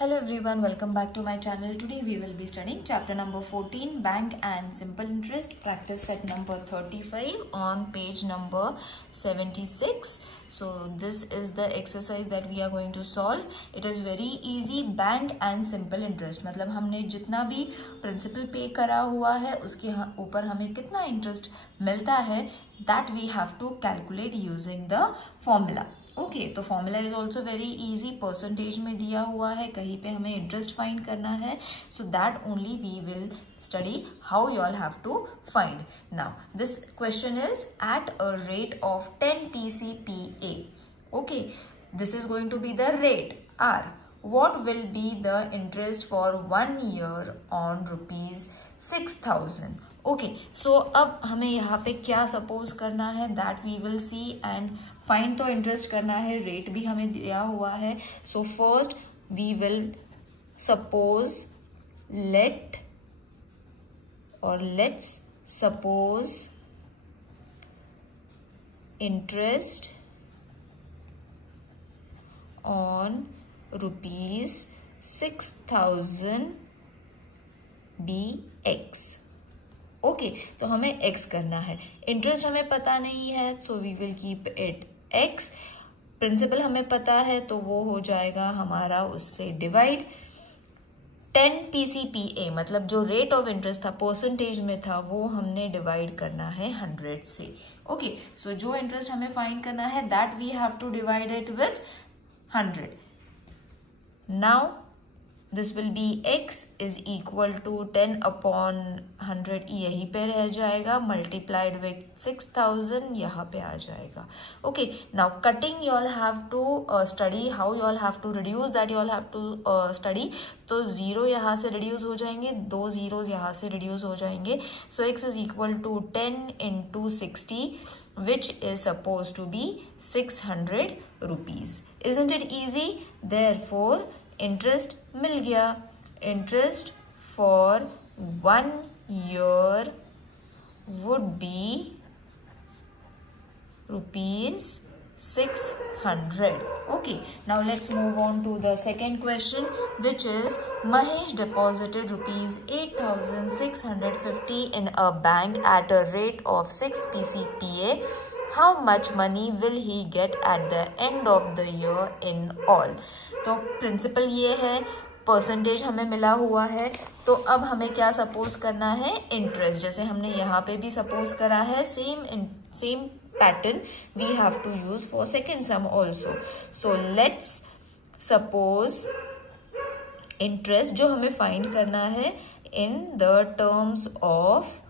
Hello everyone, welcome back to my channel. Today we will be studying chapter number 14, Bank and Simple Interest, practice set number 35 on page number 76. So this is the exercise that we are going to solve. It is very easy. Bank and Simple Interest मतलब हमने जितना भी principal पे करा हुआ है उसके ऊपर हमें कितना इंटरेस्ट मिलता है, that we have to calculate using the formula. Okay तो formula is also very easy, percentage में दिया हुआ है, कहीं पे हमें इंटरेस्ट फाइंड करना है. So that only we will study how you all have to find. Now this question is at a rate of 10 PCPA. Okay, this is going to be the rate R. What will be the interest for 1 year on ₹6,000? Okay so अब हमें यहाँ पे क्या suppose करना है, that we will see. And find तो interest करना है, रेट भी हमें दिया हुआ है. So first we will suppose let's suppose interest on ₹6,000 be X. Okay तो हमें x करना है, इंटरेस्ट हमें पता नहीं है, so we will keep it x. Principal हमें पता है तो वो हो जाएगा हमारा उससे डिवाइड. 10 PCPA मतलब जो रेट ऑफ इंटरेस्ट था परसेंटेज में था वो हमने डिवाइड करना है 100 से. ओके सो जो इंटरेस्ट हमें फाइंड करना है that we have to divide it with 100. Now this will be x is equal to 10 upon 100, यहीं पे रह जाएगा, मल्टीप्लाइड विथ 6,000 यहाँ पे आ जाएगा. Okay now cutting you all have to study, how you all have to reduce that, you all have to study. तो 0 यहाँ से रिड्यूस हो जाएंगे, 2 zeros यहाँ से रिड्यूस हो जाएंगे. So x is equal to 10 into 60 which is supposed to be 600 rupees. Isn't it easy? Therefore interest मिल गया. Interest for 1 year would be ₹600. Okay, now let's move on to the second question, which is Mahesh deposited ₹8,650 in a bank at a rate of 6 PCPA. How much money will he get at the end of the year in all? तो principal ये है, percentage हमें मिला हुआ है, तो अब हमें क्या सपोज करना है, इंटरेस्ट. जैसे हमने यहाँ पे भी सपोज करा है, same pattern we have to use for second sum also. So let's suppose interest जो हमें फाइंड करना है in the terms of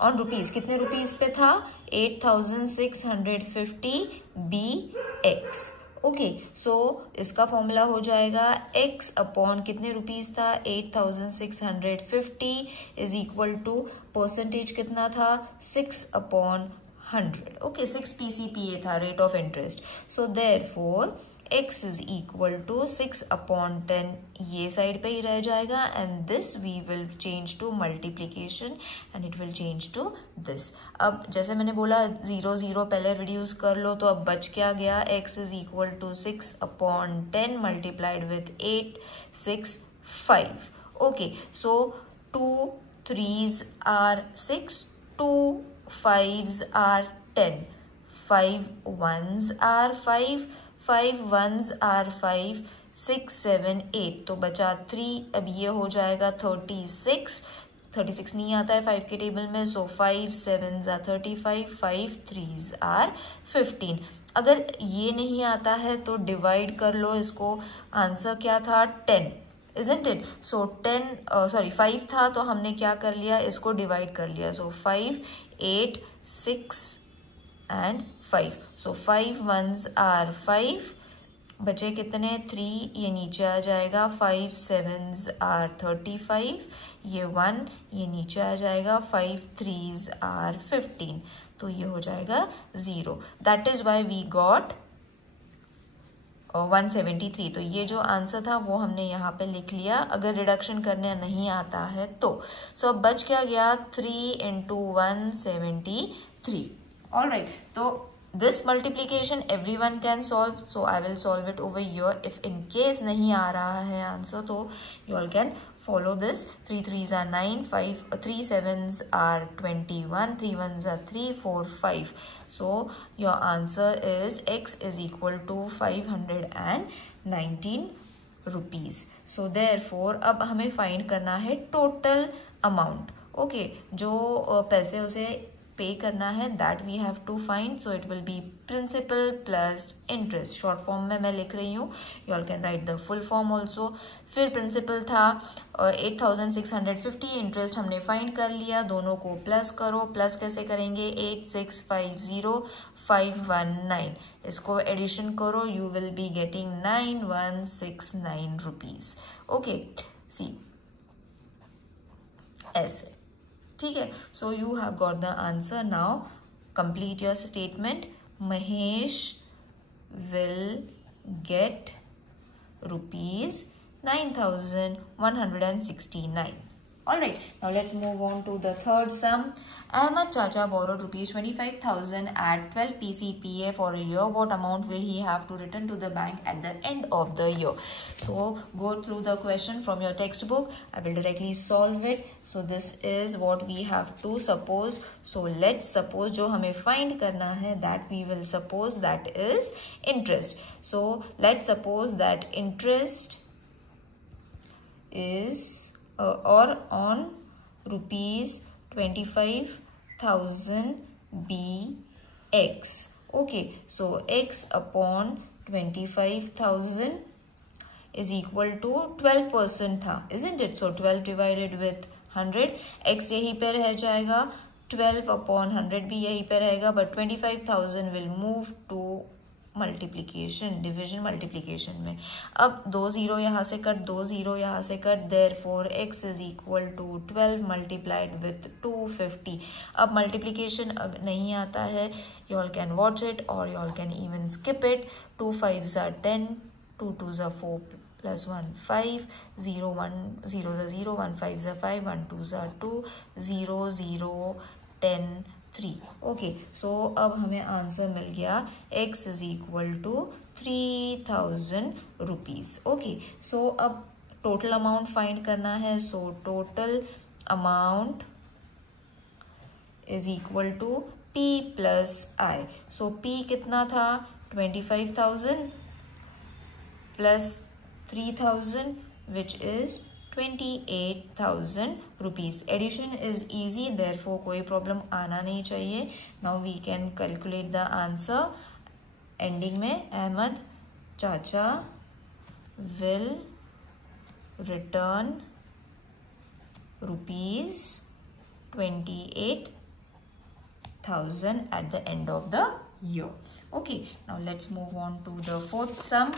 on rupees. कितने रुपीज पे था, 8,650 बी एक्स. ओके सो इसका फॉर्मूला हो जाएगा x अपॉन कितने रुपीज था, 8,650 इज इक्वल टू परसेंटेज कितना था, 6 अपॉन 100. ओके 6 PCPA था rate of interest. So therefore x is equal to 6 upon 10, ये साइड पे ही रह जाएगा, and this we will change to multiplication and it will change to this. अब जैसे मैंने बोला 0 0 पहले रिड्यूस कर लो, तो अब बच क्या गया, x is equal to 6 upon 10 multiplied with 8 6 5. Okay so 2 3s are 6, 2 5s are 10, 5 1s are 5, 5 1s are 5, 6 7 8, तो बचा 3. अब ये हो जाएगा 36 नहीं आता है 5 के टेबल में, सो 5 7s are 35, 5 3s are 15. अगर ये नहीं आता है तो डिवाइड कर लो इसको, आंसर क्या था 10, isn't it? So 5 था तो हमने क्या कर लिया, इसको डिवाइड कर लिया. सो 5 8 6 and 5. So 5 1s are 5, बचे कितने 3, ये नीचे आ जाएगा. 5 7s are 35, ये 1 ये नीचे आ जाएगा. 5 3s are 15, तो ये हो जाएगा 0. That is why we got 173. तो ये जो आंसर था वो हमने यहाँ पे लिख लिया, अगर रिडक्शन करने नहीं आता है तो. सो अब बच क्या गया, 3 into 173. ऑल राइट, तो this multiplication everyone can solve, so I will solve it over here. If in case नहीं आ रहा है answer, तो you all can follow this. 3 3s are 9, 3 7s are 21, 3 1s are 3, 4 5. So your answer is x is equal to 519 rupees. So therefore अब हमें find करना है total amount. Okay, जो पैसे उसे पे करना है that we have to find. So it will be principal plus interest. Short form में मैं लिख रही हूँ, you all can write the full form also. फिर principal था 8650, interest हमने find कर लिया. दोनों को plus करो. plus कैसे करेंगे? 8650519. इसको addition करो, you will be getting 9169 rupees. Okay, see ऐसे, ठीक है. So you have got the answer. Now complete your statement. Mahesh will get rupees 9169. Alright, now let's move on to the third sum. Ahmad Chacha borrowed rupees 25,000 at 12 PCPA for a year. What amount will he have to return to the bank at the end of the year? So go through the question from your textbook. I will directly solve it. So this is what we have to suppose. So let's suppose जो हमें find करना है, that we will suppose that is interest. So let's suppose that interest is or on rupees 25,000 bx. Okay, so x upon 25,000 is equal to 12% था, isn't it? So 12 divided with 100, x यहीं पे रह जाएगा, 12 upon 100 भी यहीं पे रहेगा, but 25,000 will move to multiplication, division multiplication में. अब 2 0 यहाँ से कट, 2 0 यहाँ से cut, therefore x is equal to 12 multiplied with 250. अब मल्टीप्लीकेशन नहीं आता है, you all can watch it और you all can even skip it. 2 5s are 10, 2 2s are 4 plus 1 5, 0 1 0 is 0, 1 5s are 5, 1 2s are 2, 0 0 10 3. Okay, so अब हमें answer मिल गया x is equal to 3000 rupees. Okay, so अब total amount find करना है. So total amount is equal to p plus i. So p कितना था? 25,000 plus 3,000 which is 28,000 rupees. Addition is easy, therefore कोई प्रॉब्लम आना नहीं चाहिए. Now we can calculate the answer. Ending में अहमद चाचा will return rupees 28,000 at the end of the year. Okay, now let's move on to the fourth sum.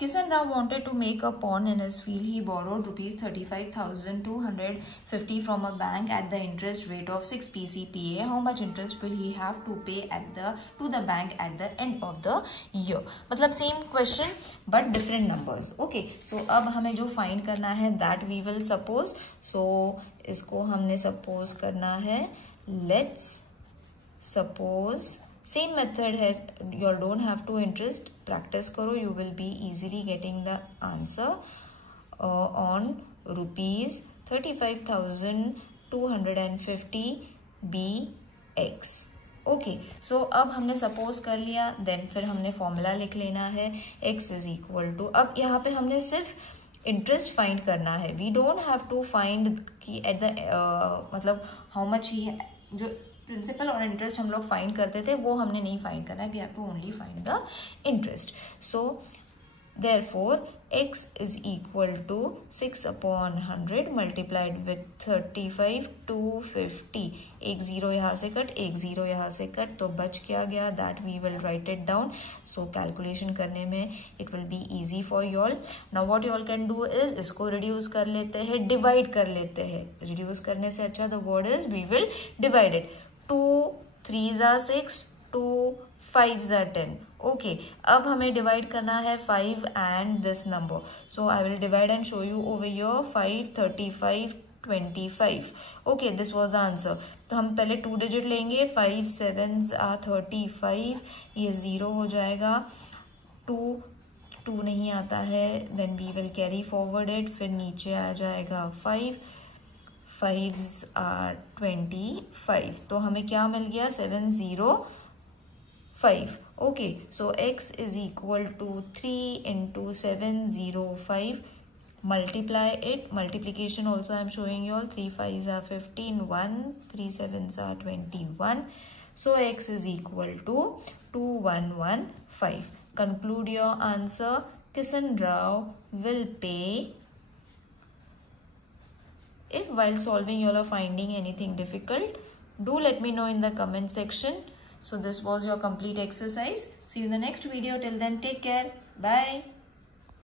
Kisan Rao wanted to make a pond in his field. He borrowed rupees 35,250 from a bank at the interest rate of 6 PCPA. How much interest will he have to pay to the bank at the end of the year? मतलब same question but different numbers. Okay, so अब हमें जो find करना है that we will suppose. So इसको हमने suppose करना है. Let's suppose सेम मेथड है. you all don't have to interest, practice करो, you will be easily getting the answer on rupees 35,250 bx. Okay, so अब हमने सपोज कर लिया, देन फिर हमने फॉर्मूला लिख लेना है. x इज इक्वल टू, अब यहाँ पे हमने सिर्फ इंटरेस्ट फाइंड करना है. We don't have to find कि एट द मतलब हाउ मच ही, जो प्रिंसिपल और इंटरेस्ट हम लोग फाइंड करते थे वो हमने नहीं फाइंड करना है. We have to only find the interest. So therefore x is equal to 6 upon 100 multiplied with 35,250. एक 0 यहाँ से कट, एक 0 यहाँ से कट, तो बच क्या गया? That we will write it down. So calculation करने में it will be easy for you all. Now what you all can do is, इसको रिड्यूस कर लेते हैं, डिवाइड कर लेते हैं. रिड्यूस करने से अच्छा the word is we will divide it. 2 3s are 6, 2 5s are 10. Okay, अब हमें डिवाइड करना है 5 and this number. So I will divide and show you over your 5 35 25. Okay, this was the answer. तो हम पहले 2 डिजिट लेंगे. 5 7s are 35. ये 0 हो जाएगा. 2 नहीं आता है, then we will carry forward it. फिर नीचे आ जाएगा 5 5s are 25. तो हमें क्या मिल गया? 705. Okay, so x is equal to 3 into 705. Multiply it. Multiplication also I am showing you all. 3 5s are 15. 1 3 7s are 21. So x is equal to 2115. Conclude your answer. Kisan Rao will pay. If while solving you are finding anything difficult, do let me know in the comment section. So this was your complete exercise. See you in the next video. Till then, take care. Bye.